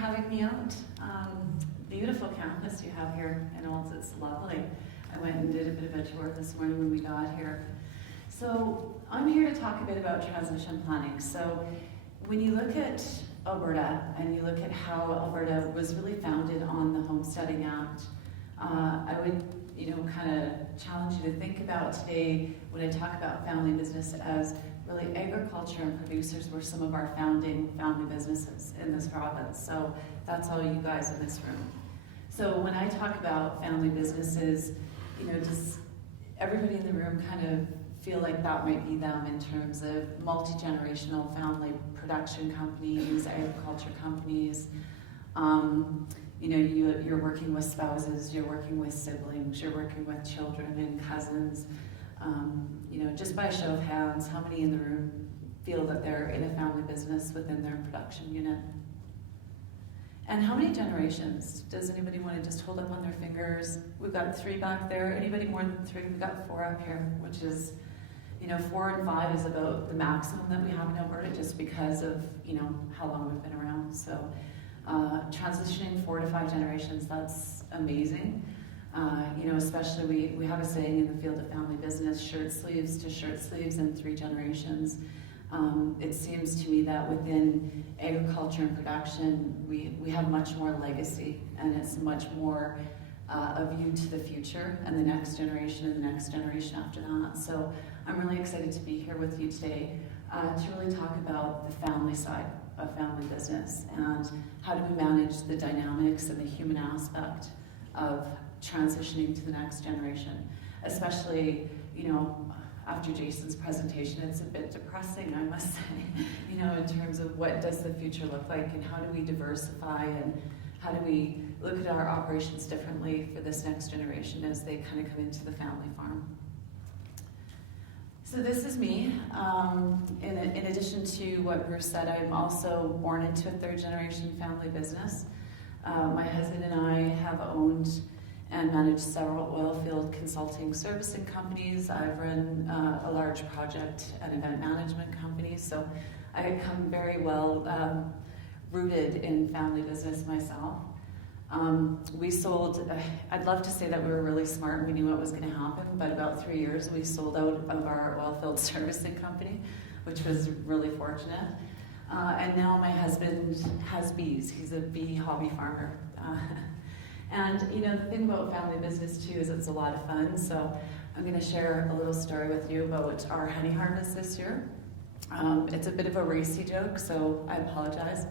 having me out. Beautiful campus you have here in Olds, it's lovely. I went and did a bit of a tour this morning when we got here. So I'm here to talk a bit about transition planning. So when you look at Alberta and you look at how Alberta was really founded on the Homesteading Act, I would kind of challenge you to think about today when I talk about family business as really agriculture and producers were some of our founding family businesses in this province. So that's all you guys in this room. So when I talk about family businesses, does everybody in the room kind of feel like that might be them in terms of multi-generational family production companies, agriculture companies? You're working with spouses, you're working with siblings, you're working with children and cousins. Just by a show of hands, how many in the room feel that they're in a family business within their production unit? And how many generations? Does anybody want to just hold up on their fingers? We've got 3 back there. Anybody more than 3? We've got 4 up here, which is, 4 and 5 is about the maximum that we have in Alberta just because of, how long we've been around. So transitioning 4 to 5 generations, that's amazing. Especially we have a saying in the field of family business, shirt sleeves to shirt sleeves in 3 generations. It seems to me that within agriculture and production, we have much more legacy, and it's much more a view to the future and the next generation and the next generation after that. So I'm really excited to be here with you today to really talk about the family side of family business and how do we manage the dynamics and the human aspect of transitioning to the next generation, especially, after Jason's presentation, it's a bit depressing, I must say, in terms of what does the future look like and how do we diversify and how do we look at our operations differently for this next generation as they kind of come into the family farm. So this is me. In addition to what Bruce said, I'm also born into a 3rd generation family business. My husband and I have owned and managed several oil field consulting servicing companies. I've run a large project and event management company, so I come very well rooted in family business myself. We sold, I'd love to say that we were really smart and we knew what was going to happen, but about 3 years we sold out of our oil field servicing company, which was really fortunate. And now my husband has bees. He's a bee hobby farmer. And the thing about family business too is it's a lot of fun. So I'm going to share a little story with you about our honey harvest this year. It's a bit of a racy joke, so I apologize.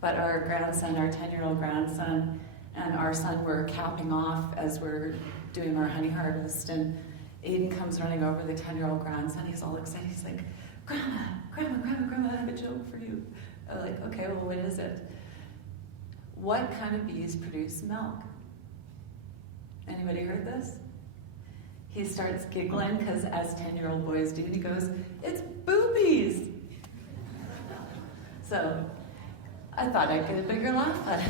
But our grandson, our 10-year-old grandson, and our son were capping off as we're doing our honey harvest, and Aiden comes running over the 10-year-old grandson. He's all excited. He's like, Grandma, I have a joke for you. I'm like, okay, well, what is it? What kind of bees produce milk? Anybody heard this? He starts giggling because as 10-year-old boys do, and he goes, it's boobies. So I thought I'd get a bigger laugh out of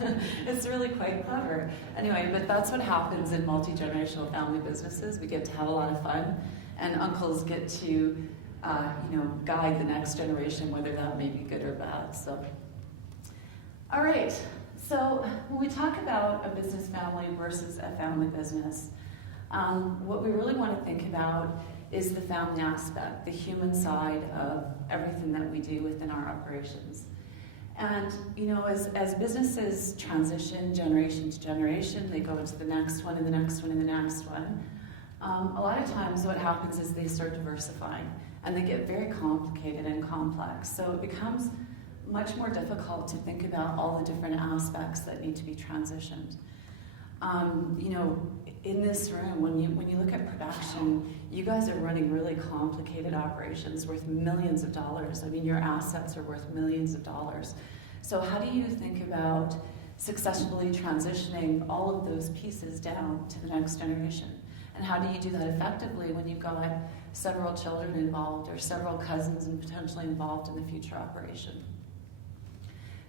that. It's really quite clever. Anyway, but that's what happens in multi-generational family businesses. We get to have a lot of fun, and uncles get to guide the next generation, whether that may be good or bad. So, all right. So when we talk about a business family versus a family business, what we really want to think about is the family aspect, the human side of everything that we do within our operations. And as businesses transition generation to generation, they go into the next one and the next one and the next one. A lot of times what happens is they start diversifying and they get very complicated and complex. So it becomes much more difficult to think about all the different aspects that need to be transitioned. In this room, when you look at production, you guys are running really complicated operations worth millions of dollars. I mean, your assets are worth millions of dollars. So how do you think about successfully transitioning all of those pieces down to the next generation? And how do you do that effectively when you've got several children involved or several cousins and potentially involved in the future operation?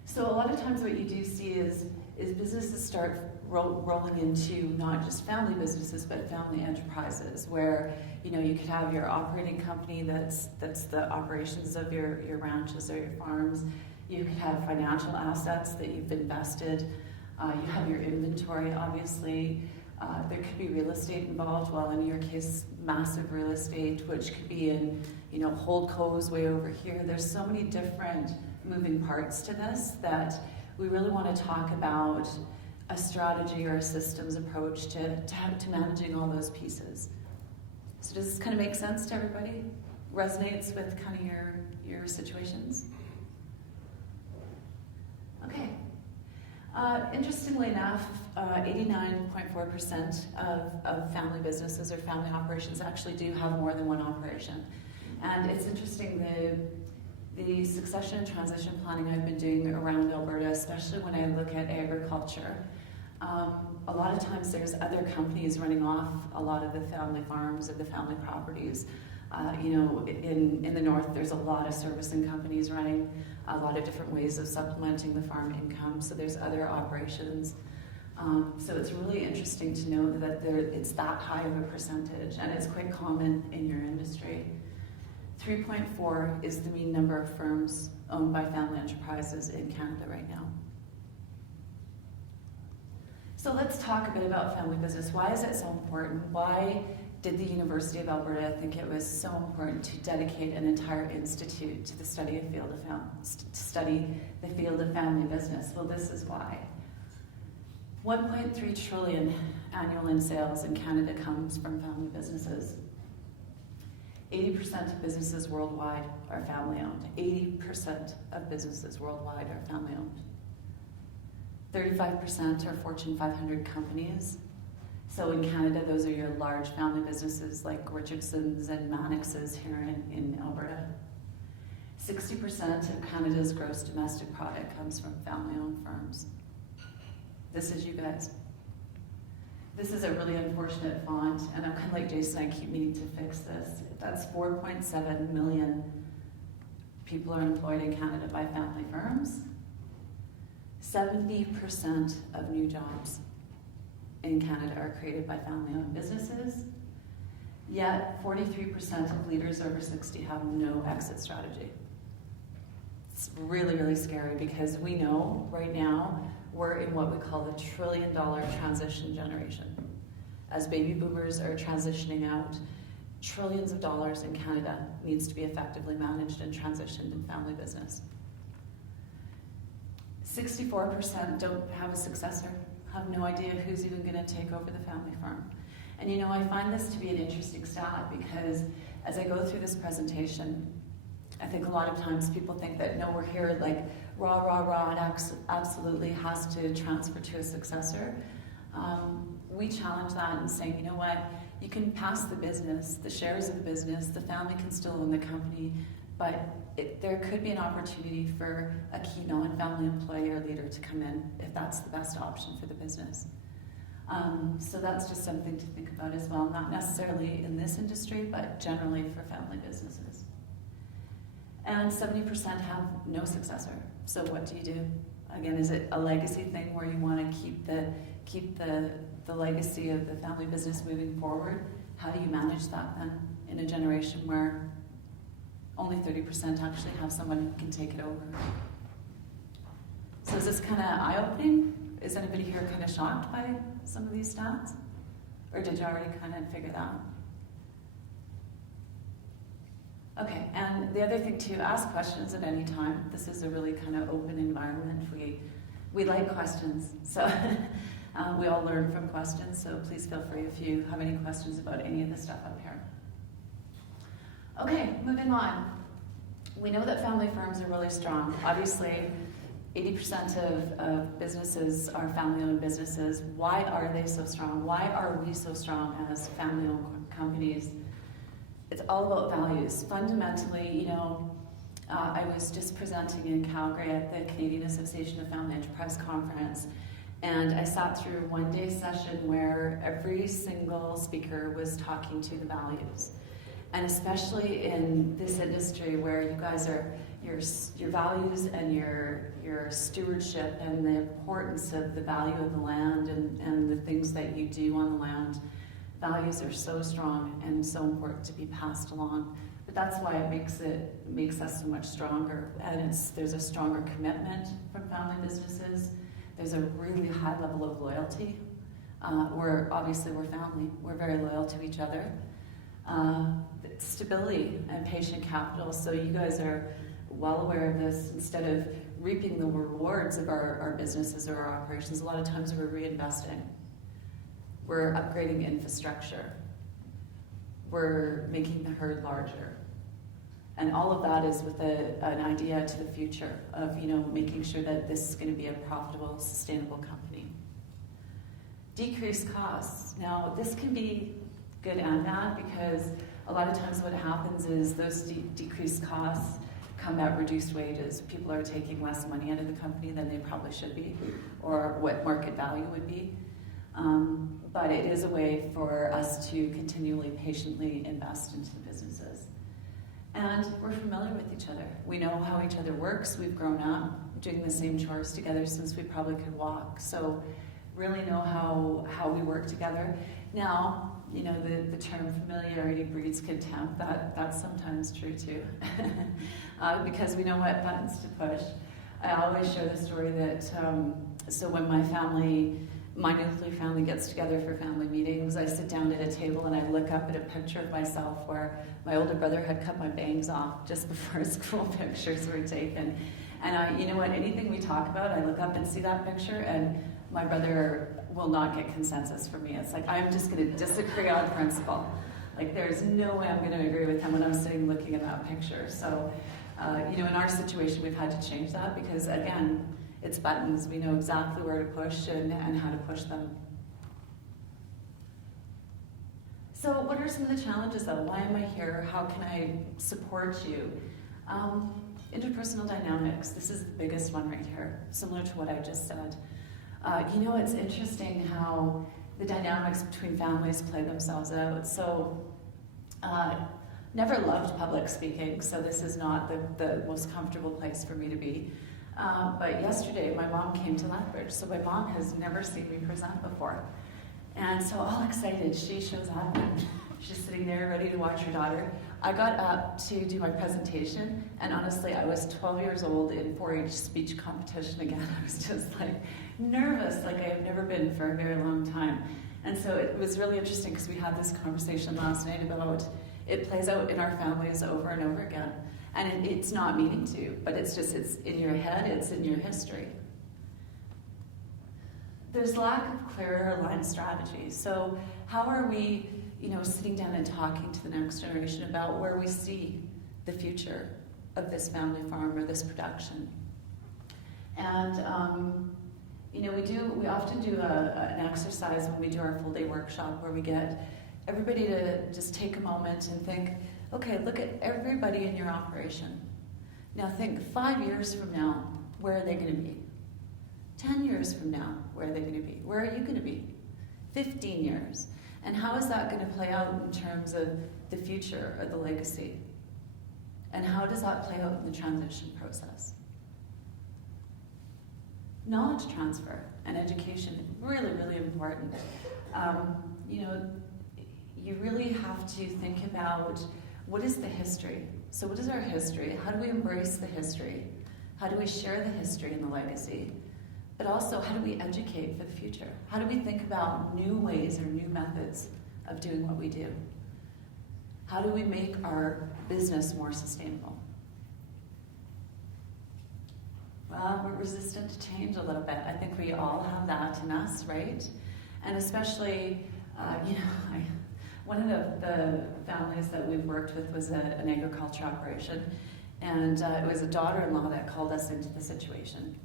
So a lot of times what you do see is businesses start rolling into not just family businesses, but family enterprises, where you could have your operating company that's the operations of your ranches or your farms. You could have financial assets that you've invested. You have your inventory, obviously. There could be real estate involved. Well, in your case, massive real estate, which could be in, holdcos way over here. There's so many different moving parts to this that we really want to talk about a strategy or a systems approach to managing all those pieces. So does this kind of make sense to everybody? Resonates with kind of your situations? Okay. Interestingly enough, 89.4% of family businesses or family operations actually do have more than one operation. And it's interesting, the succession and transition planning I've been doing around Alberta, especially when I look at agriculture, a lot of times there's other companies running off a lot of the family farms or the family properties. In the north, there's a lot of servicing companies running, a lot of different ways of supplementing the farm income, so there's other operations. So it's really interesting to know that it's that high of a percentage, and it's quite common in your industry. 3.4 is the mean number of firms owned by family enterprises in Canada right now. So let's talk a bit about family business. Why is it so important? Why did the University of Alberta think it was so important to dedicate an entire institute to the study of the field of family business? Well, this is why. 1.3 trillion annual in sales in Canada comes from family businesses. 80% of businesses worldwide are family owned. 80% of businesses worldwide are family owned. 35% are Fortune 500 companies. So in Canada, those are your large family businesses like Richardson's and Mannix's here in Alberta. 60% of Canada's gross domestic product comes from family-owned firms. This is you guys. This is a really unfortunate font, and I'm kind of like Jason, I keep meaning to fix this. That's 4.7 million people are employed in Canada by family firms. 70% of new jobs in Canada are created by family-owned businesses, yet 43% of leaders over 60 have no exit strategy. It's really, really scary because we know right now we're in what we call the $1 trillion transition generation. As baby boomers are transitioning out, trillions of dollars in Canada needs to be effectively managed and transitioned in family business. 64% don't have a successor, have no idea who's even going to take over the family farm. And I find this to be an interesting stat because as I go through this presentation, I think a lot of times people think that no, we're here like rah, it absolutely has to transfer to a successor. We challenge that and saying, you know what, you can pass the business, the shares of the business, the family can still own the company, but there could be an opportunity for a key non-family employee or leader to come in if that's the best option for the business. So that's just something to think about as well, not necessarily in this industry, but generally for family businesses. And 70% have no successor. So what do you do? Again, is it a legacy thing where you want to keep the legacy of the family business moving forward? How do you manage that then in a generation where only 30% actually have someone who can take it over? So is this kind of eye-opening? Is anybody here kind of shocked by some of these stats? Or did you already kind of figure that out? Okay, and the other thing too, ask questions at any time. This is a really kind of open environment. We like questions, so we all learn from questions, so please feel free if you have any questions about any of the stuff up here. Okay, moving on. We know that family firms are really strong. Obviously, 80% of businesses are family-owned businesses. Why are they so strong? Why are we so strong as family-owned companies? It's all about values. Fundamentally, I was just presenting in Calgary at the Canadian Association of Family Enterprise Conference, and I sat through a one-day session where every single speaker was talking to the values. And especially in this industry where you guys are, your values and your stewardship and the importance of the value of the land and the things that you do on the land, values are so strong and so important to be passed along. But that's why it makes us so much stronger. And there's a stronger commitment from family businesses. There's a really high level of loyalty. We're family. We're very loyal to each other. Stability and patient capital. So you guys are well aware of this. Instead of reaping the rewards of our businesses or our operations, a lot of times we're reinvesting. We're upgrading infrastructure. We're making the herd larger. And all of that is with an idea to the future of, making sure that this is going to be a profitable, sustainable company. Decreased costs. Now, this can be good and bad, because a lot of times what happens is those decreased costs come at reduced wages. People are taking less money out of the company than they probably should be, or what market value would be. But it is a way for us to continually, patiently invest into the businesses. And we're familiar with each other. We know how each other works. We've grown up doing the same chores together since we probably could walk. So really know how we work together. Now, the term familiarity breeds contempt. That's sometimes true too, because we know what buttons to push. I always share the story that, so when my nuclear family gets together for family meetings, I sit down at a table and I look up at a picture of myself where my older brother had cut my bangs off just before school pictures were taken. And anything we talk about, I look up and see that picture, and my brother will not get consensus from me. It's like, I'm just going to disagree on principle. Like, there's no way I'm going to agree with him when I'm sitting looking at that picture. So, in our situation, we've had to change that because, again, it's buttons. We know exactly where to push and how to push them. So what are some of the challenges, though? Why am I here? How can I support you? Interpersonal dynamics. This is the biggest one right here, similar to what I just said. It's interesting how the dynamics between families play themselves out. So, never loved public speaking, so this is not the most comfortable place for me to be. But yesterday, my mom came to Lethbridge, so my mom has never seen me present before. And so all excited, she shows up, and she's sitting there ready to watch her daughter. I got up to do my presentation, and honestly, I was 12 years old in 4-H speech competition again. I was just nervous, like I have never been for a very long time. And so it was really interesting because we had this conversation last night about it plays out in our families over and over again. And it's not meaning to, but it's in your head, it's in your history. There's lack of clear aligned strategy. So how are we, sitting down and talking to the next generation about where we see the future of this family farm or this production? And, we often do an exercise when we do our full day workshop where we get everybody to just take a moment and think, okay, look at everybody in your operation. Now think 5 years from now, where are they going to be? 10 years from now, where are they going to be? Where are you going to be? 15 years. And how is that going to play out in terms of the future or the legacy? And how does that play out in the transition process? Knowledge transfer and education, really, really important. You really have to think about what is the history? So what is our history? How do we embrace the history? How do we share the history and the legacy? But also, how do we educate for the future? How do we think about new ways or new methods of doing what we do? How do we make our business more sustainable? Well, we're resistant to change a little bit. I think we all have that in us, right? And especially, one of the families that we've worked with was an agriculture operation, and it was a daughter-in-law that called us into the situation.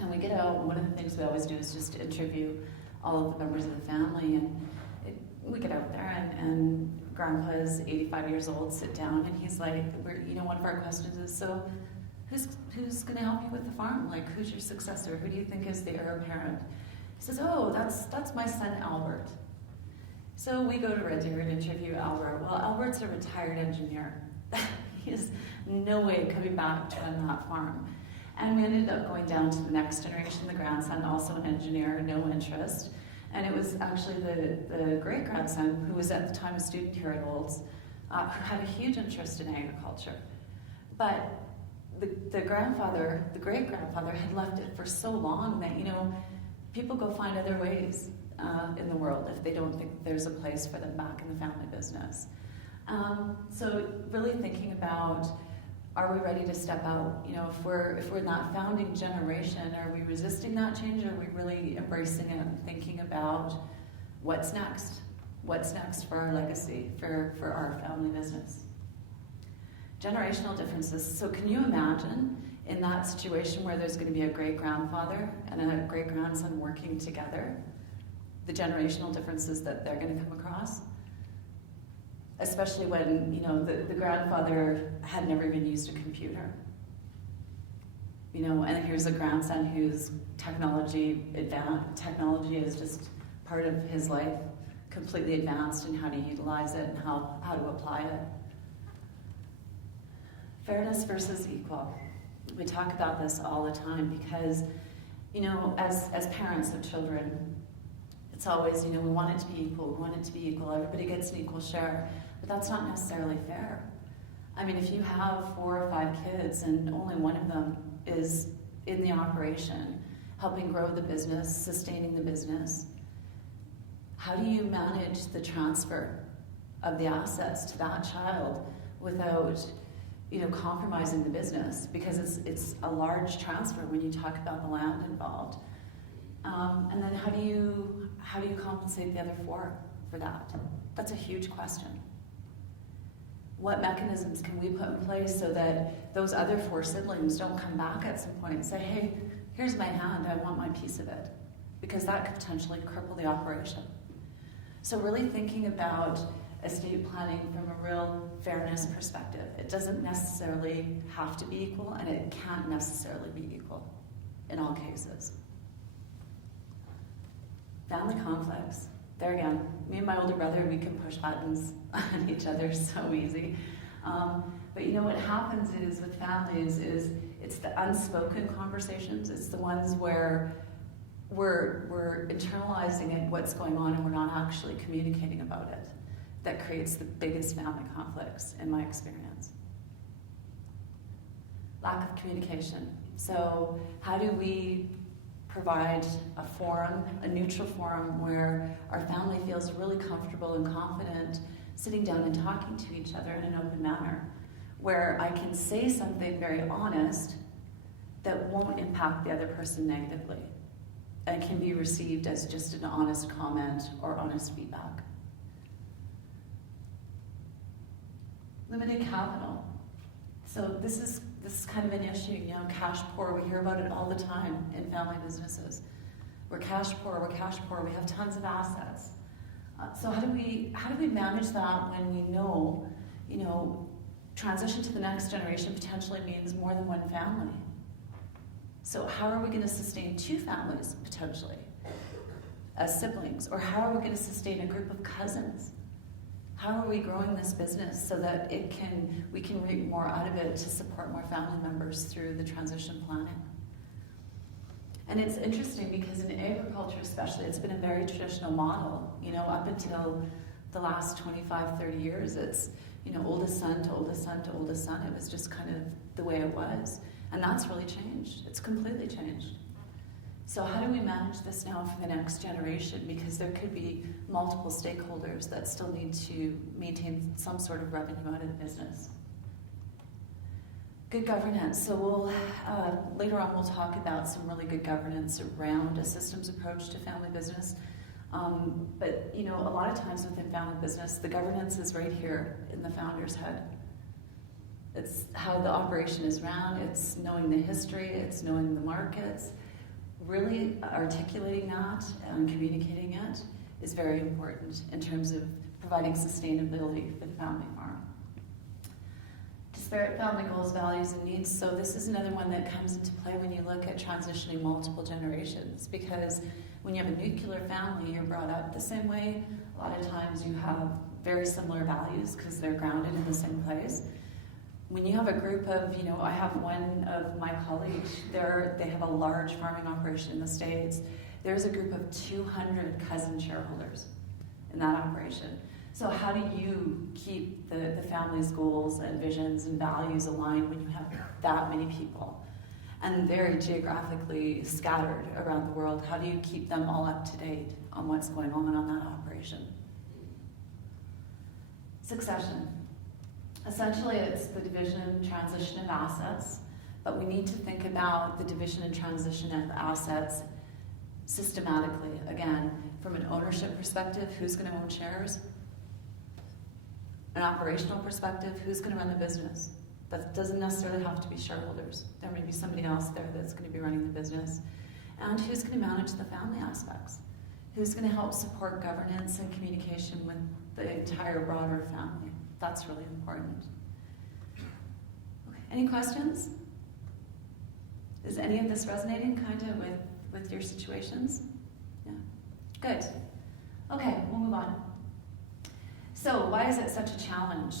And we get out, and one of the things we always do is just interview all of the members of the family, and we get out there, and Grandpa is 85 years old, sit down, and he's like, one of our questions is, so who's going to help you with the farm? Like, who's your successor? Who do you think is the heir apparent? He says, oh, that's my son, Albert. So we go to Red Deer and interview Albert. Well, Albert's a retired engineer. He has no way of coming back to run that farm. And we ended up going down to the next generation, the grandson, also an engineer, no interest. And it was actually the great-grandson, who was at the time a student here at Olds, who had a huge interest in agriculture. But the grandfather, the great-grandfather, had left it for so long that, people go find other ways in the world if they don't think there's a place for them back in the family business. So really thinking about, are we ready to step out? If we're in that founding generation, are we resisting that change, or are we really embracing it and thinking about what's next? What's next for our legacy, for our family business? Generational differences. So can you imagine in that situation where there's going to be a great-grandfather and a great-grandson working together, the generational differences that they're going to come across? Especially when, the grandfather had never even used a computer. And here's a grandson whose technology is just part of his life, completely advanced in how to utilize it and how to apply it. Fairness versus equal. We talk about this all the time because, as parents of children, it's always, we want it to be equal, everybody gets an equal share, but that's not necessarily fair. I mean, if you have 4 or 5 kids and only one of them is in the operation, helping grow the business, sustaining the business, how do you manage the transfer of the assets to that child without, compromising the business? Because it's a large transfer when you talk about the land involved. And then how do you compensate the other 4 for that? That's a huge question. What mechanisms can we put in place so that those other 4 siblings don't come back at some point and say, hey, here's my hand, I want my piece of it? Because that could potentially cripple the operation. So really thinking about estate planning from a real fairness perspective. It doesn't necessarily have to be equal, and it can't necessarily be equal in all cases. Family conflicts. There again, me and my older brother, we can push buttons on each other so easy. But what happens is with families is it's the unspoken conversations. It's the ones where we're internalizing it, what's going on, and we're not actually communicating about it, that creates the biggest family conflicts, in my experience. Lack of communication. So how do we provide a forum, a neutral forum, where our family feels really comfortable and confident sitting down and talking to each other in an open manner, where I can say something very honest that won't impact the other person negatively and can be received as just an honest comment or honest feedback. Limited capital. So this is kind of an issue, cash poor. We hear about it all the time in family businesses. We're cash poor, we have tons of assets. So how do we manage that when we know, transition to the next generation potentially means more than one family? So how are we going to sustain 2 families potentially as siblings? Or how are we going to sustain a group of cousins? How are we growing this business so that we can reap more out of it to support more family members through the transition planning? And it's interesting because in agriculture especially, it's been a very traditional model. Up until the last 25, 30 years, it's, oldest son to oldest son to oldest son. It was just kind of the way it was. And that's really changed. It's completely changed. So how do we manage this now for the next generation? Because there could be multiple stakeholders that still need to maintain some sort of revenue out of the business. Good governance. So later on we'll talk about some really good governance around a systems approach to family business. But a lot of times within family business, the governance is right here in the founder's head. It's how the operation is run, it's knowing the history, it's knowing the markets. Really articulating that and communicating it is very important in terms of providing sustainability for the family farm. Disparate family goals, values, and needs. So this is another one that comes into play when you look at transitioning multiple generations, because when you have a nuclear family, you're brought up the same way. A lot of times you have very similar values because they're grounded in the same place. When you have a group of, I have one of my colleagues, they have a large farming operation in the States. There's a group of 200 cousin shareholders in that operation. So how do you keep the family's goals and visions and values aligned when you have that many people and very geographically scattered around the world? How do you keep them all up to date on what's going on that operation? Succession. Essentially, it's the division and transition of assets, but we need to think about the division and transition of assets systematically. Again, from an ownership perspective, who's going to own shares? An operational perspective, who's going to run the business? That doesn't necessarily have to be shareholders. There may be somebody else there that's going to be running the business. And who's going to manage the family aspects? Who's going to help support governance and communication with the entire broader family? That's really important. Okay. Any questions? Is any of this resonating kind of with your situations? Yeah. Good. Okay, we'll move on. So why is it such a challenge?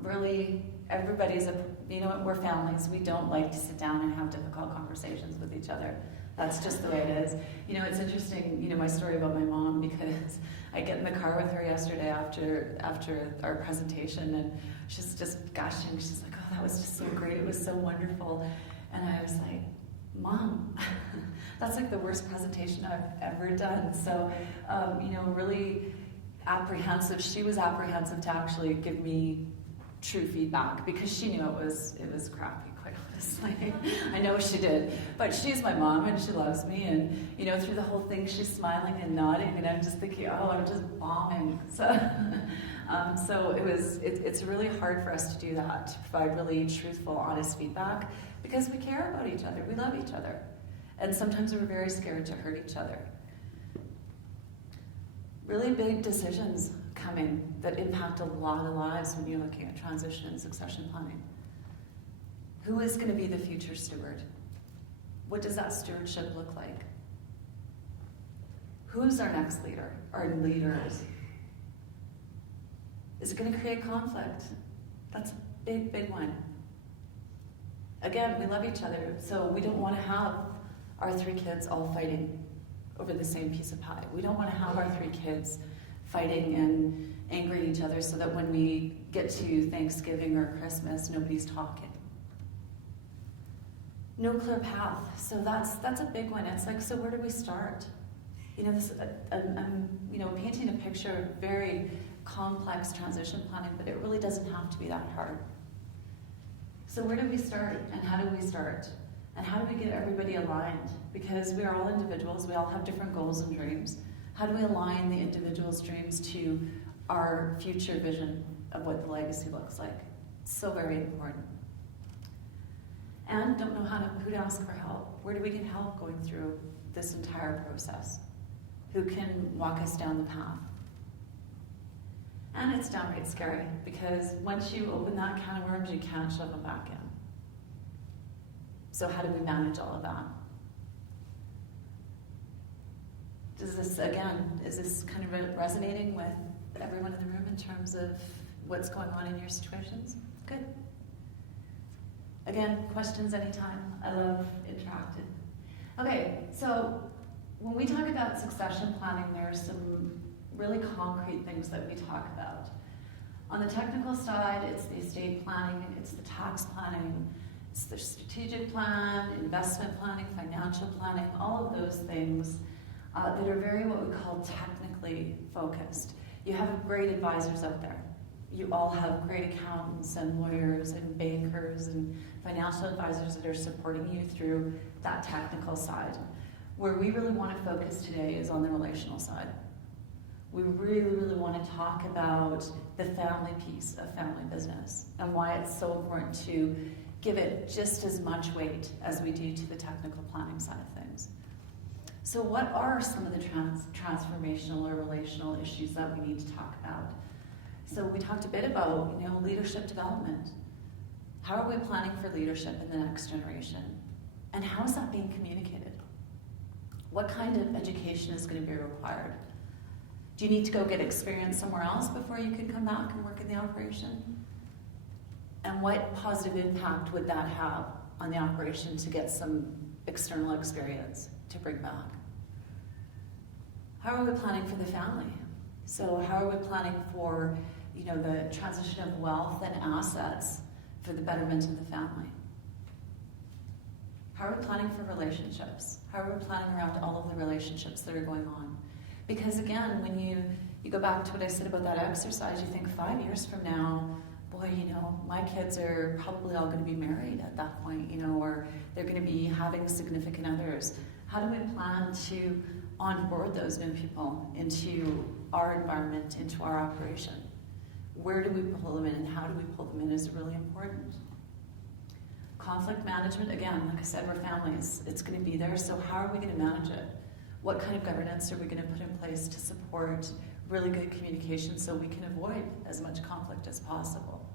Really, everybody's we're families. We don't like to sit down and have difficult conversations with each other. That's just the way it is. It's interesting, my story about my mom, because I get in the car with her yesterday after our presentation, and she's just gushing. She's like, oh, that was just so great. It was so wonderful. And I was like, Mom, that's like the worst presentation I've ever done. So, really apprehensive. She was apprehensive to actually give me true feedback because she knew it was crappy, quite honestly. I know she did. But she's my mom and she loves me, and through the whole thing she's smiling and nodding, and I'm just thinking, oh, I'm just bombing. So it's really hard for us to do that, to provide really truthful, honest feedback, because we care about each other, we love each other. And sometimes we're very scared to hurt each other. Really big decisions coming that impact a lot of lives when you're looking at transition and succession planning. Who is going to be the future steward? What does that stewardship look like? Who's our next leader, our leaders? Is it going to create conflict? That's a big, big one. Again, we love each other, so we don't want to have our 3 kids all fighting over the same piece of pie. We don't want to have our 3 kids fighting and angry at each other so that when we get to Thanksgiving or Christmas, nobody's talking. No clear path. So that's a big one. It's like, so where do we start? I'm painting a picture of very complex transition planning, but it really doesn't have to be that hard. So where do we start, and how do we start? And how do we get everybody aligned? Because we are all individuals, we all have different goals and dreams. How do we align the individual's dreams to our future vision of what the legacy looks like? It's so very important. And don't know who to ask for help. Where do we get help going through this entire process? Who can walk us down the path? And it's downright scary, because once you open that can of worms, you can't shove them back in. So how do we manage all of that? Is this kind of resonating with everyone in the room in terms of what's going on in your situations? Good. Again, questions anytime. I love interacting. Okay, so when we talk about succession planning, there are some really concrete things that we talk about. On the technical side, it's the estate planning, it's the tax planning, it's the strategic plan, investment planning, financial planning, all of those things that are very what we call technically focused. You have great advisors out there. You all have great accountants and lawyers and bankers and financial advisors that are supporting you through that technical side. Where we really want to focus today is on the relational side. We really, really want to talk about the family piece of family business and why it's so important to give it just as much weight as we do to the technical planning side of things. So what are some of the transformational or relational issues that we need to talk about? So we talked a bit about, leadership development. How are we planning for leadership in the next generation? And how is that being communicated? What kind of education is going to be required? Do you need to go get experience somewhere else before you can come back and work in the operation? And what positive impact would that have on the operation to get some external experience to bring back? How are we planning for the family? So how are we planning for, the transition of wealth and assets for the betterment of the family? How are we planning for relationships? How are we planning around all of the relationships that are going on? Because again, when you go back to what I said about that exercise, you think 5 years from now, boy, my kids are probably all going to be married at that point, or they're going to be having significant others. How do we plan to onboard those new people into our environment, into our operation? Where do we pull them in and how do we pull them in is really important. Conflict management, again, like I said, we're families. It's going to be there, so how are we going to manage it? What kind of governance are we going to put in place to support really good communication so we can avoid as much conflict as possible?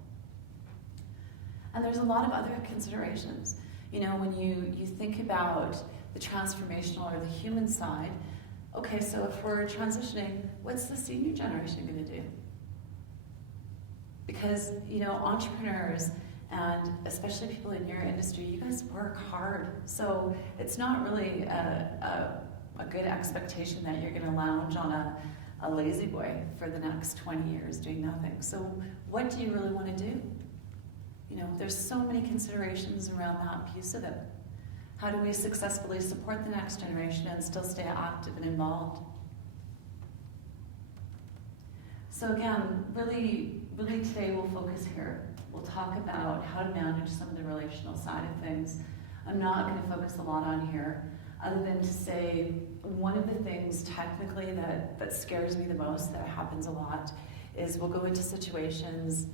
And there's a lot of other considerations. When you think about the transformational or the human side, okay, so if we're transitioning, what's the senior generation going to do? Because, entrepreneurs, and especially people in your industry, you guys work hard. So it's not really a good expectation that you're going to lounge on a lazy boy for the next 20 years doing nothing. So what do you really want to do? There's so many considerations around that piece of it. How do we successfully support the next generation and still stay active and involved? So again, really today we'll focus here. We'll talk about how to manage some of the relational side of things. I'm not going to focus a lot on here, other than to say one of the things technically that scares me the most, that happens a lot, is we'll go into situations,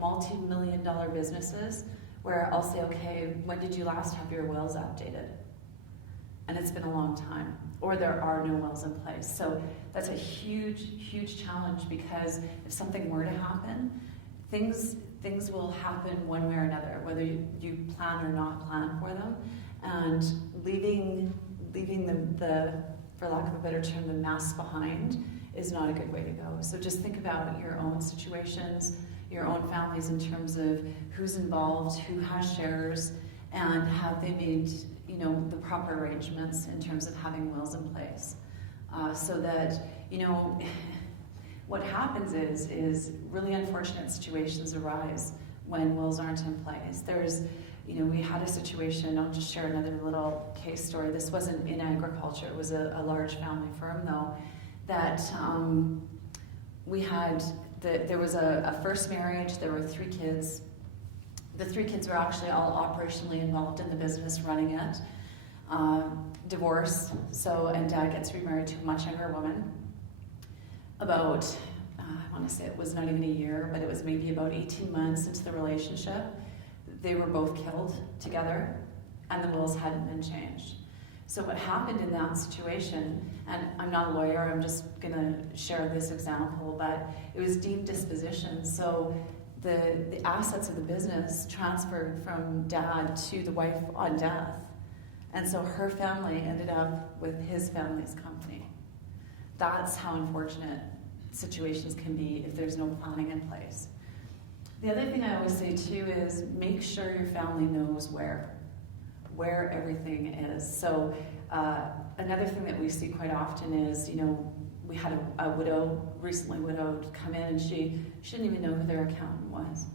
multi-million-dollar businesses, where I'll say, okay, when did you last have your wills updated? And it's been a long time, or there are no wills in place. So that's a huge, huge challenge, because if something were to happen, things will happen one way or another, whether you plan or not plan for them, and leaving the, for lack of a better term, the mess behind is not a good way to go. So just think about your own situations, your own families, in terms of who's involved, who has shares, and have they made the proper arrangements in terms of having wills in place, so that what happens is really unfortunate situations arise when wills aren't in place. There's we had a situation, I'll just share another little case story. This wasn't in agriculture, it was a large family firm though, that there was a first marriage, there were 3 kids. The 3 kids were actually all operationally involved in the business, running it. Divorce, and dad gets remarried to a much younger woman. About, I want to say it was not even a year, but it was maybe about 18 months into the relationship. They were both killed together, and the wills hadn't been changed. So what happened in that situation, and I'm not a lawyer, I'm just going to share this example, but it was deemed disposition. So the assets of the business transferred from dad to the wife on death. And so her family ended up with his family's company. That's how unfortunate situations can be if there's no planning in place. The other thing I always say too is make sure your family knows where everything is. So another thing that we see quite often is, we had a widow, recently widowed, come in, and she didn't even know who their accountant was.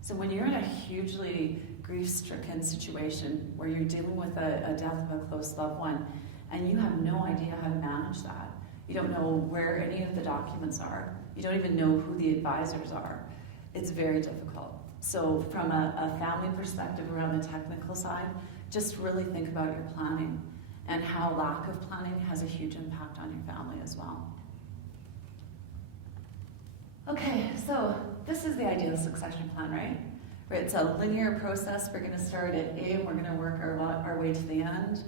So when you're in a hugely grief-stricken situation where you're dealing with a death of a close loved one, and you have no idea how to manage that, you don't know where any of the documents are, you don't even know who the advisors are, it's very difficult. So from a family perspective around the technical side, just really think about your planning and how lack of planning has a huge impact on your family as well. Okay, so this is the ideal succession plan, right? It's a linear process. We're going to start at A and we're going to work our way to the end.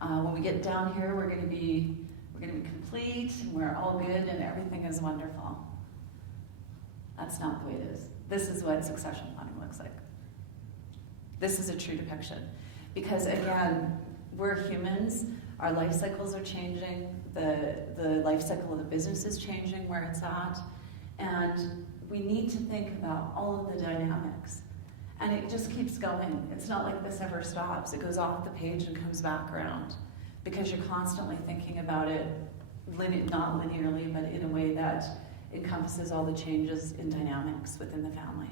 When we get down here, we're going to be complete, and we're all good, and everything is wonderful. That's not the way it is. This is what succession planning looks like. This is a true depiction. Because again, we're humans, our life cycles are changing, the life cycle of the business is changing where it's at, and we need to think about all of the dynamics. And it just keeps going. It's not like this ever stops. It goes off the page and comes back around, because you're constantly thinking about it not linearly, but in a way that encompasses all the changes in dynamics within the family.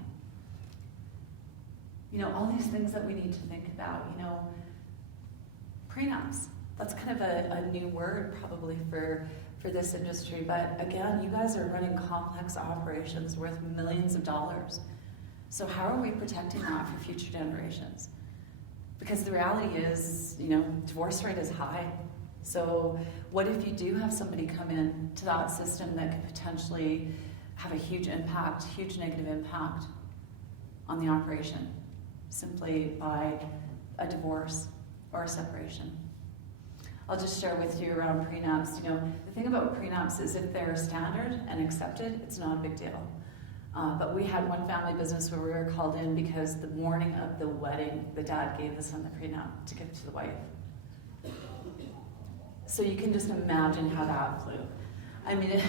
All these things that we need to think about, prenups. That's kind of a new word probably for this industry, but again, you guys are running complex operations worth millions of dollars. So how are we protecting that for future generations? Because the reality is, divorce rate is high. So what if you do have somebody come in to that system that could potentially have a huge negative impact on the operation, simply by a divorce or a separation? I'll just share with you around prenups. The thing about prenups is if they're standard and accepted, it's not a big deal. But we had one family business where we were called in because the morning of the wedding, the dad gave the son the prenup to give to the wife. So you can just imagine how that flew. I mean,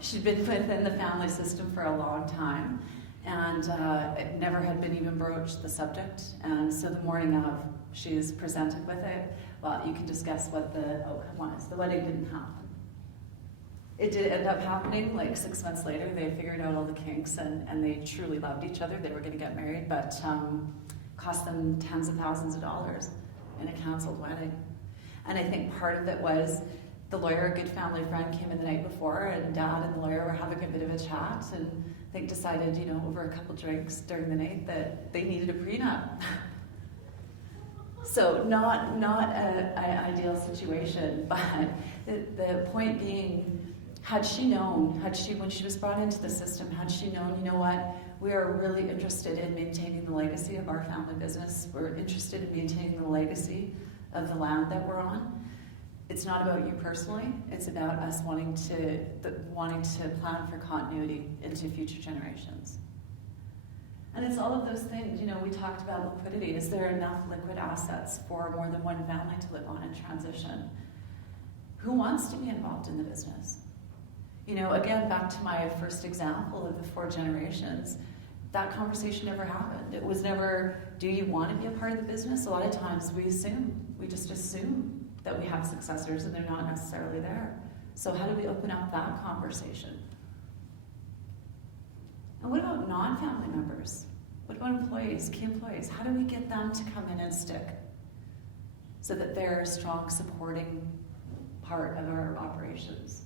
she'd been within the family system for a long time, and it never had been even broached, the subject. And so the morning of, she's presented with it. Well, you can just guess what the outcome was. The wedding didn't happen. It did end up happening like 6 months later. They figured out all the kinks, and they truly loved each other. They were going to get married, but cost them tens of thousands of dollars in a canceled wedding. And I think part of it was the lawyer, a good family friend, came in the night before, and dad and the lawyer were having a bit of a chat, and I think decided, over a couple drinks during the night that they needed a prenup. So not an ideal situation, but the point being, had she known, when she was brought into the system, had she known, we are really interested in maintaining the legacy of our family business. We're interested in maintaining the legacy of the land that we're on. It's not about you personally. It's about us wanting to plan for continuity into future generations. And it's all of those things. We talked about liquidity. Is there enough liquid assets for more than one family to live on in transition? Who wants to be involved in the business? Again, back to my first example of the 4 generations, that conversation never happened. It was never, do you want to be a part of the business? A lot of times we just assume that we have successors and they're not necessarily there. So how do we open up that conversation? And what about non-family members? What about employees, key employees? How do we get them to come in and stick so that they're a strong supporting part of our operations?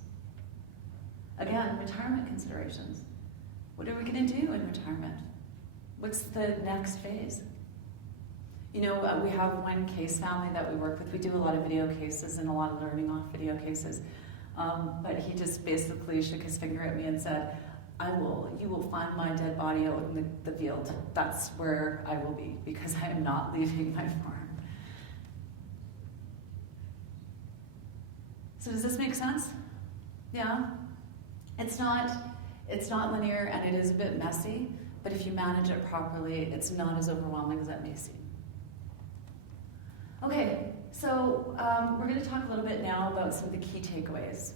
Again, retirement considerations. What are we going to do in retirement? What's the next phase? We have one case family that we work with. We do a lot of video cases and a lot of learning off video cases. But he just basically shook his finger at me and said, you will find my dead body out in the field. That's where I will be, because I am not leaving my farm. So does this make sense? Yeah? It's not linear, and it is a bit messy, but if you manage it properly, it's not as overwhelming as that may seem. Okay, so we're going to talk a little bit now about some of the key takeaways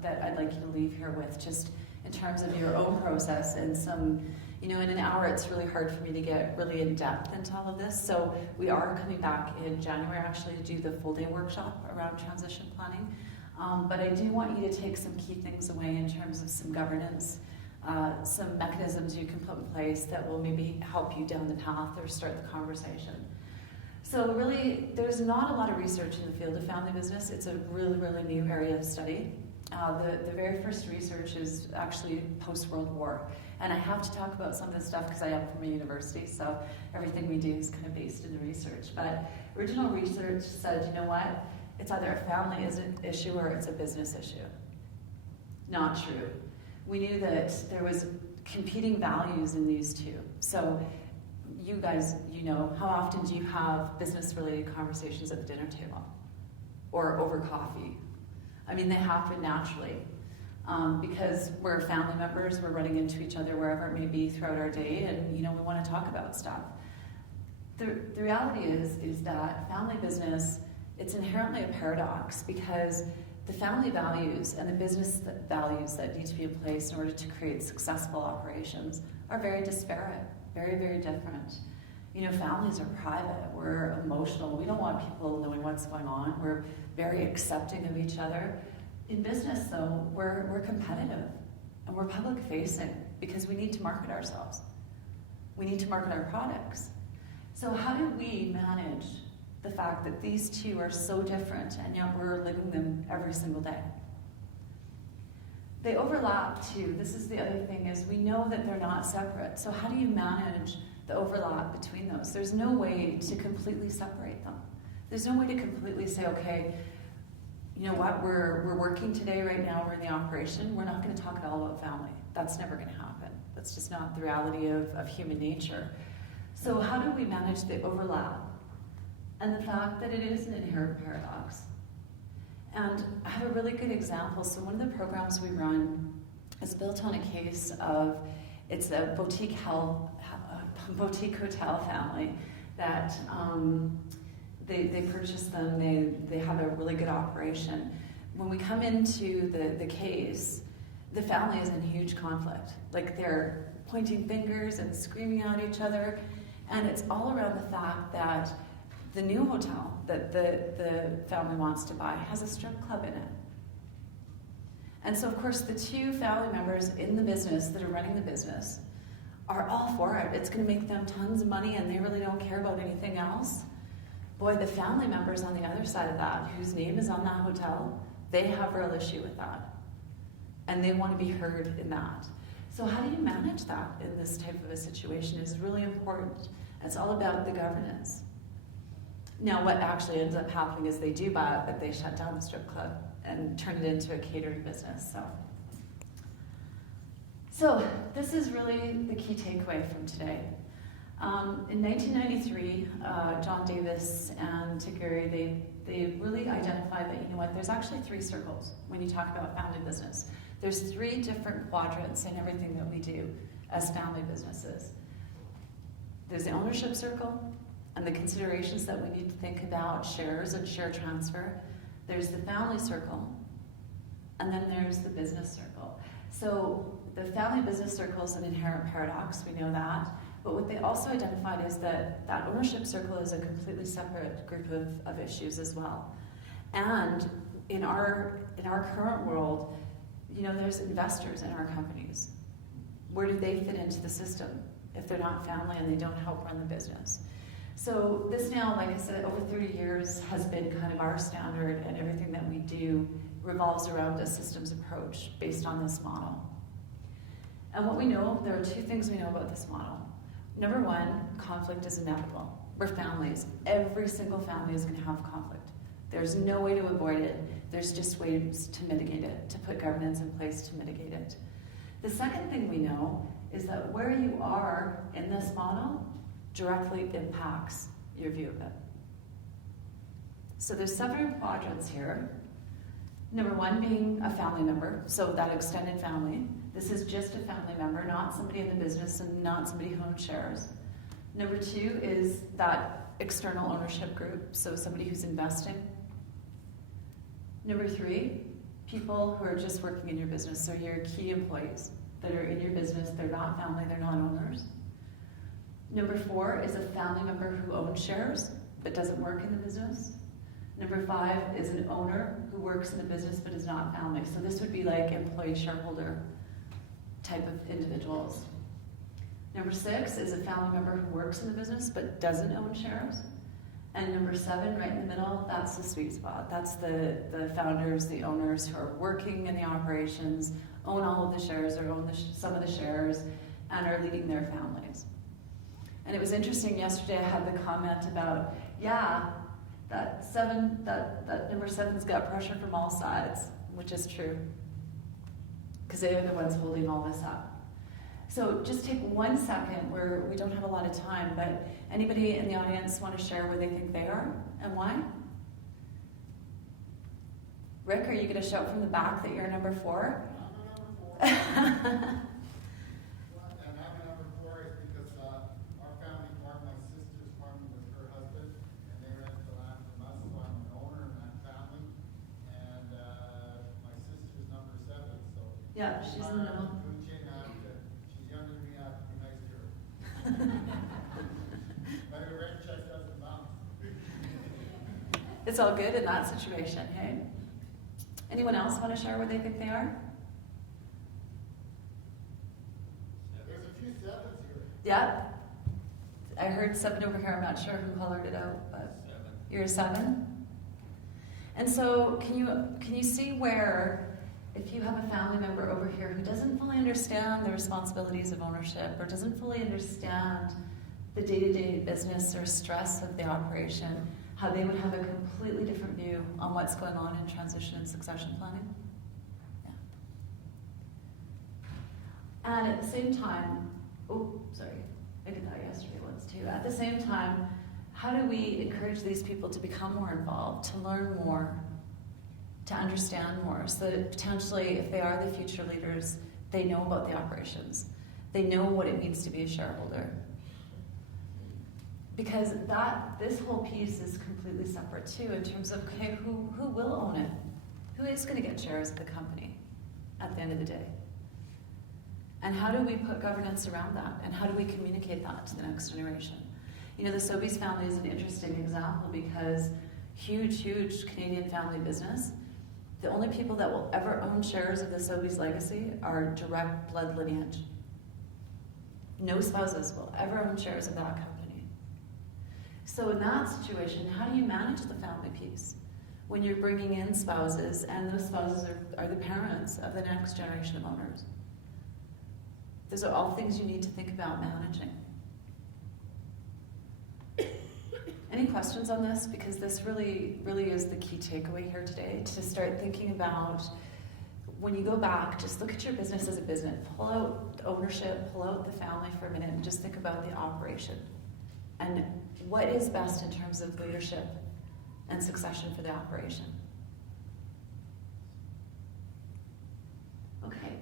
that I'd like you to leave here with, just in terms of your own process, and some, in an hour it's really hard for me to get really in depth into all of this. So we are coming back in January actually to do the full day workshop around transition planning. But I do want you to take some key things away in terms of some governance, some mechanisms you can put in place that will maybe help you down the path or start the conversation. So really, there's not a lot of research in the field of family business. It's a really, really new area of study. The very first research is actually post-World War. And I have to talk about some of this stuff because I am from a university, so everything we do is kind of based in the research. But original research said, you know what? It's either a family issue or it's a business issue. Not true. We knew that there was competing values in these two. So you guys, how often do you have business-related conversations at the dinner table? Or over coffee? I mean, they happen naturally. Because we're family members, we're running into each other wherever it may be throughout our day, and we want to talk about stuff. The reality is that family business, it's inherently a paradox, because the family values and the business values that need to be in place in order to create successful operations are very disparate, very, very different. Families are private, we're emotional, we don't want people knowing what's going on, we're very accepting of each other. In business, though, we're competitive and we're public facing because we need to market ourselves. We need to market our products. So how do we manage the fact that these two are so different and yet we're living them every single day? They overlap too. This is the other thing, is we know that they're not separate. So how do you manage the overlap between those? There's no way to completely separate them. There's no way to completely say, okay, you know what, we're working today, right now, we're in the operation, we're not going to talk at all about family. That's never going to happen. That's just not the reality of human nature. So how do we manage the overlap? And the fact that it is an inherent paradox. And I have a really good example. So one of the programs we run is built on a case of, it's a boutique hotel family that they purchased them, they have a really good operation. When we come into the case, the family is in huge conflict. Like, they're pointing fingers and screaming at each other, and it's all around the fact that the new hotel that the family wants to buy has a strip club in it. And so, of course, the two family members in the business that are running the business are all for it. It's going to make them tons of money, and they really don't care about anything else. Boy, the family members on the other side of that, whose name is on that hotel, they have real issue with that. And they want to be heard in that. So how do you manage that in this type of a situation is really important. It's all about the governance. Now, what actually ends up happening is they do buy it, but they shut down the strip club and turn it into a catering business. So this is really the key takeaway from today. In 1993, John Davis and Tiguri, they really identified that, you know what, there's actually 3 circles when you talk about family business. There's 3 different quadrants in everything that we do as family businesses. There's the ownership circle and the considerations that we need to think about, shares and share transfer. There's the family circle, and then there's the business circle. So the family business circle is an inherent paradox, we know that. But what they also identified is that that ownership circle is a completely separate group of issues as well. And in our current world, you know, there's investors in our companies. Where do they fit into the system if they're not family and they don't help run the business? So this now, like I said, over 30 years has been kind of our standard, and everything that we do revolves around a systems approach based on this model. And what we know, there are 2 things we know about this model. Number 1, conflict is inevitable. We're families. Every single family is going to have conflict. There's no way to avoid it. There's just ways to mitigate it, to put governance in place to mitigate it. The second thing we know is that where you are in this model directly impacts your view of it. So there's 7 quadrants here. Number 1 being a family member, so that extended family. This is just a family member, not somebody in the business and not somebody who owns shares. Number 2 is that external ownership group, so somebody who's investing. Number 3, people who are just working in your business, so your key employees that are in your business. They're not family, they're not owners. Number 4 is a family member who owns shares but doesn't work in the business. Number 5 is an owner who works in the business but is not family. So this would be like employee shareholder type of individuals. Number 6 is a family member who works in the business but doesn't own shares. And number 7, right in the middle, that's the sweet spot. That's the founders, the owners who are working in the operations, own all of the shares or own some of the shares, and are leading their families. And it was interesting, yesterday I had the comment about, yeah, that number 7's got pressure from all sides, which is true, because they are the ones holding all this up. So just take 1 second, where we don't have a lot of time, but anybody in the audience want to share where they think they are and why? Rick, are you going to shout from the back that you're number 4? I'm a number 4. And I'm a number 4 is because our family farm, my sister's farming with her husband, and they rent the land from us, so I'm an owner in that family. And my sister's number 7, so Yeah, she's in the middle. She's younger than me, I have to be nice to her. But her red chest doesn't bounce. It's all good in that situation, hey? Anyone else want to share where they think they are? There's a few sevens here. Yeah. I heard 7 over here. I'm not sure who colored it out, but 7. You're a 7. And so can you see where if you have a family member over here who doesn't fully understand the responsibilities of ownership or doesn't fully understand the day-to-day business or stress of the operation, how they would have a completely different view on what's going on in transition and succession planning? Yeah. And at the same time, I did that yesterday once too. At the same time, how do we encourage these people to become more involved, to learn more, to understand more, so that potentially if they are the future leaders, they know about the operations. They know what it means to be a shareholder. Because this whole piece is completely separate too in terms of, okay, who will own it? Who is going to get shares of the company at the end of the day? And how do we put governance around that? And how do we communicate that to the next generation? You know, the Sobeys family is an interesting example because huge Canadian family business. The only people that will ever own shares of the Sobeys legacy are direct blood lineage. No spouses will ever own shares of that company. So in that situation, how do you manage the family piece when you're bringing in spouses and those spouses are the parents of the next generation of owners? Those are all things you need to think about managing. Any questions on this? Because this really is the key takeaway here today, to start thinking about when you go back, just look at your business as a business. Pull out ownership, pull out the family for a minute, and just think about the operation. And what is best in terms of leadership and succession for the operation. Okay.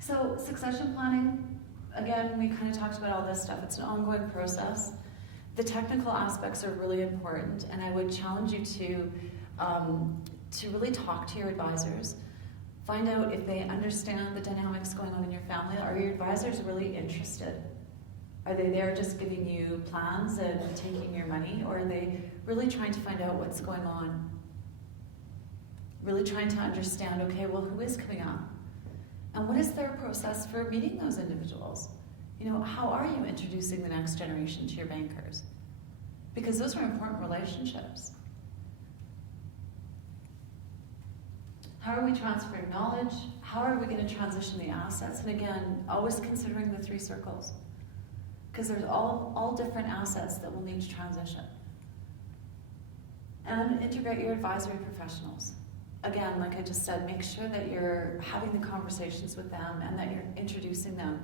So succession planning, again, we kind of talked about all this stuff. It's an ongoing process. The technical aspects are really important, and I would challenge you to really talk to your advisors. Find out if they understand the dynamics going on in your family. Are your advisors really interested? Are they there just giving you plans and taking your money, or are they really trying to find out what's going on? Really trying to understand, okay, well, who is coming up? And what is their process for meeting those individuals? You know, how are you introducing the next generation to your bankers? Because those are important relationships. How are we transferring knowledge? How are we going to transition the assets? And again, always considering the 3 circles. Because there's all different assets that will need to transition. And integrate your advisory professionals. Again, like I just said, make sure that you're having the conversations with them and that you're introducing them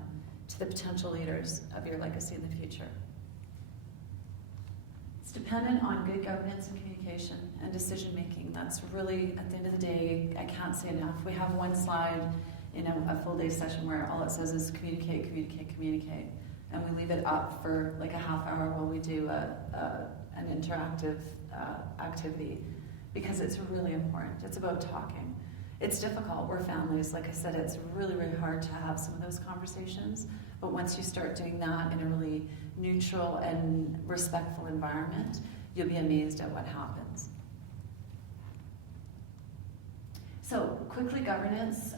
to the potential leaders of your legacy in the future. It's dependent on good governance and communication and decision making. That's really, at the end of the day, I can't say enough. We have one slide in a full day session where all it says is communicate, communicate, communicate. And we leave it up for like a half hour while we do an interactive activity, because it's really important. It's about talking. It's difficult. We're families. Like I said, it's really hard to have some of those conversations. But once you start doing that in a really neutral and respectful environment, you'll be amazed at what happens. So quickly, governance.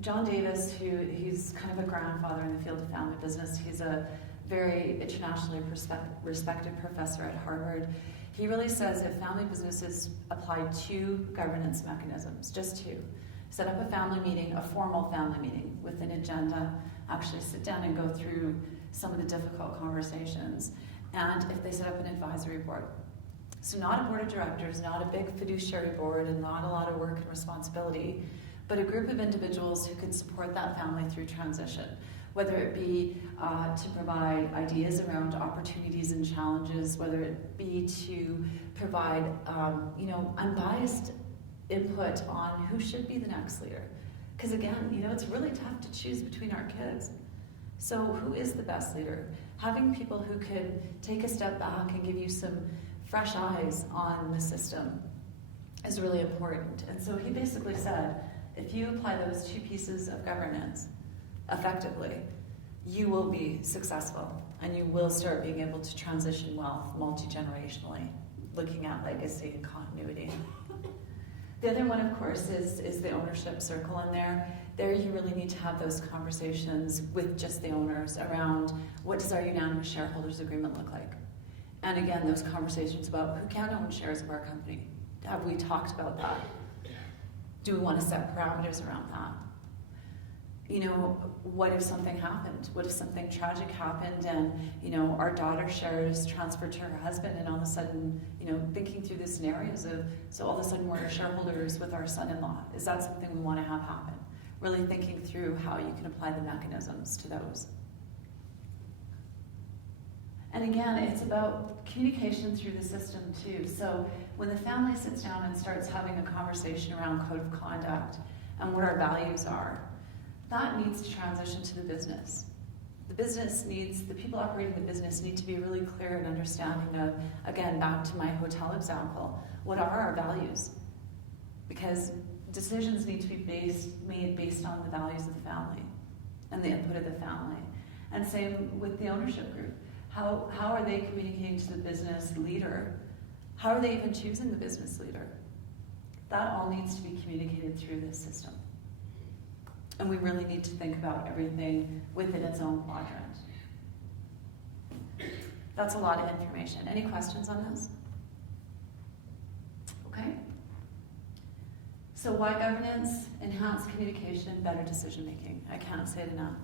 John Davis, he's kind of a grandfather in the field of family business. He's a very internationally respected professor at Harvard. He really says if family businesses apply 2 governance mechanisms, just 2, set up a family meeting, a formal family meeting with an agenda, actually sit down and go through some of the difficult conversations, and if they set up an advisory board. So not a board of directors, not a big fiduciary board, and not a lot of work and responsibility, but a group of individuals who can support that family through transition, whether it be to provide ideas around opportunities and challenges, whether it be to provide unbiased input on who should be the next leader. Because again, it's really tough to choose between our kids. So who is the best leader? Having people who can take a step back and give you some fresh eyes on the system is really important. And so he basically said, if you apply those 2 pieces of governance effectively, you will be successful and you will start being able to transition wealth multi-generationally, looking at legacy and continuity. The other one, of course, is the ownership circle in there. There you really need to have those conversations with just the owners around what does our unanimous shareholders agreement look like? And again, those conversations about who can own shares of our company. Have we talked about that? Do we want to set parameters around that? You know, what if something happened? What if something tragic happened and, you know, our daughter shares transferred to her husband and all of a sudden, you know, thinking through the scenarios of, so all of a sudden we're shareholders with our son-in-law. Is that something we want to have happen? Really thinking through how you can apply the mechanisms to those. And again, it's about communication through the system too. So when the family sits down and starts having a conversation around code of conduct and what our values are, that needs to transition to the business. The business needs, the people operating the business need to be really clear and understanding of, again, back to my hotel example, what are our values? Because decisions need to be made based on the values of the family and the input of the family. And same with the ownership group. How are they communicating to the business leader? How are they even choosing the business leader? That all needs to be communicated through this system. And we really need to think about everything within its own quadrant. That's a lot of information. Any questions on this? Okay. So why governance? Enhanced communication, better decision making. I can't say it enough.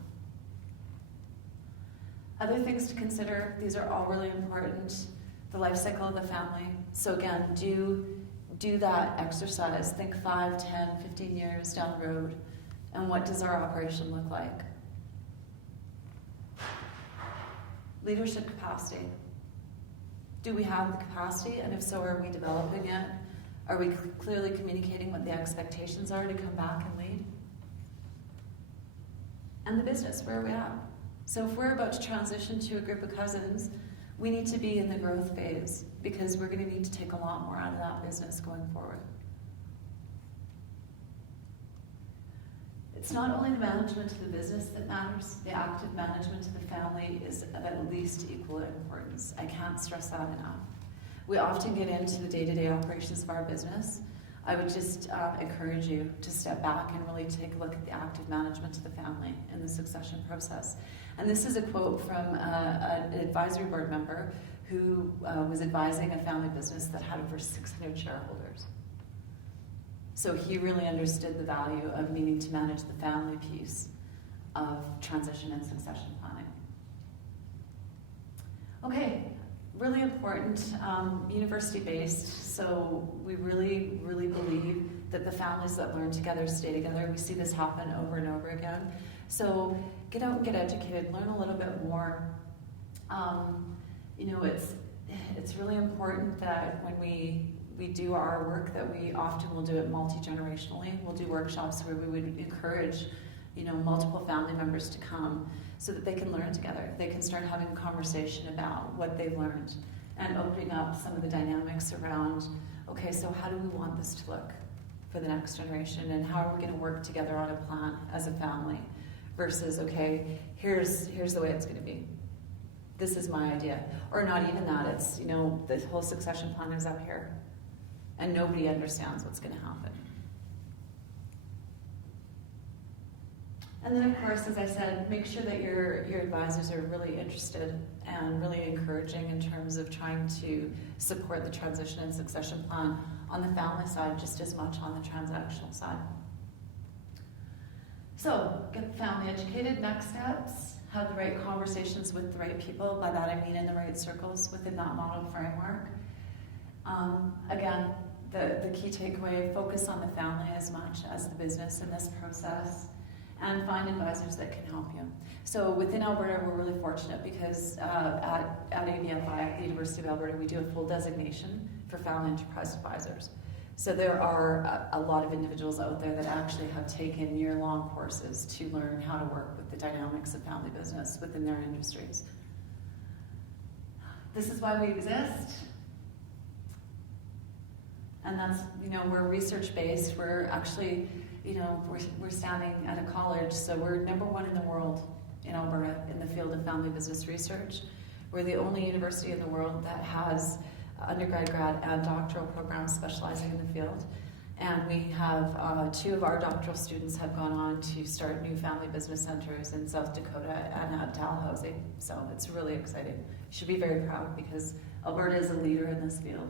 Other things to consider, these are all really important. The life cycle of the family. So again, do that exercise. Think 5, 10, 15 years down the road. And what does our operation look like? Leadership capacity. Do we have the capacity? And if so, are we developing it? Are we clearly communicating what the expectations are to come back and lead? And the business, where are we at? So if we're about to transition to a group of cousins, we need to be in the growth phase because we're going to need to take a lot more out of that business going forward. It's not only the management of the business that matters, the active management of the family is of at least equal importance. I can't stress that enough. We often get into the day-to-day operations of our business. I would just encourage you to step back and really take a look at the active management of the family in the succession process. And this is a quote from an advisory board member who was advising a family business that had over 600 shareholders. So he really understood the value of needing to manage the family piece of transition and succession planning. Okay, really important, university-based, so we really, really believe that the families that learn together stay together. We see this happen over and over again. So get out and get educated, learn a little bit more. You know, it's really important that when we do our work that we often will do it multi-generationally. We'll do workshops where we would encourage, you know, multiple family members to come so that they can learn together. They can start having a conversation about what they've learned and opening up some of the dynamics around, okay, so how do we want this to look for the next generation and how are we going to work together on a plan as a family versus, okay, here's the way it's going to be. This is my idea. Or not even that, it's, you know, the whole succession plan is up here and nobody understands what's going to happen. And then, of course, as I said, make sure that your advisors are really interested and really encouraging in terms of trying to support the transition and succession plan on the family side just as much on the transactional side. So, get the family educated. Next steps, have the right conversations with the right people. By that I mean in the right circles within that model framework. Again, the key takeaway, focus on the family as much as the business in this process. And find advisors that can help you. So within Alberta, we're really fortunate because at ABFI, at the University of Alberta, we do a full designation for family enterprise advisors. So there are a lot of individuals out there that actually have taken year-long courses to learn how to work with the dynamics of family business within their industries. This is why we exist. And that's, you know, we're research-based. We're actually, you know, we're standing at a college, so we're #1 in the world in Alberta in the field of family business research. We're the only university in the world that has undergrad, grad, and doctoral programs specializing in the field. And we have 2 of our doctoral students have gone on to start new family business centers in South Dakota and at Dalhousie. So it's really exciting. You should be very proud because Alberta is a leader in this field.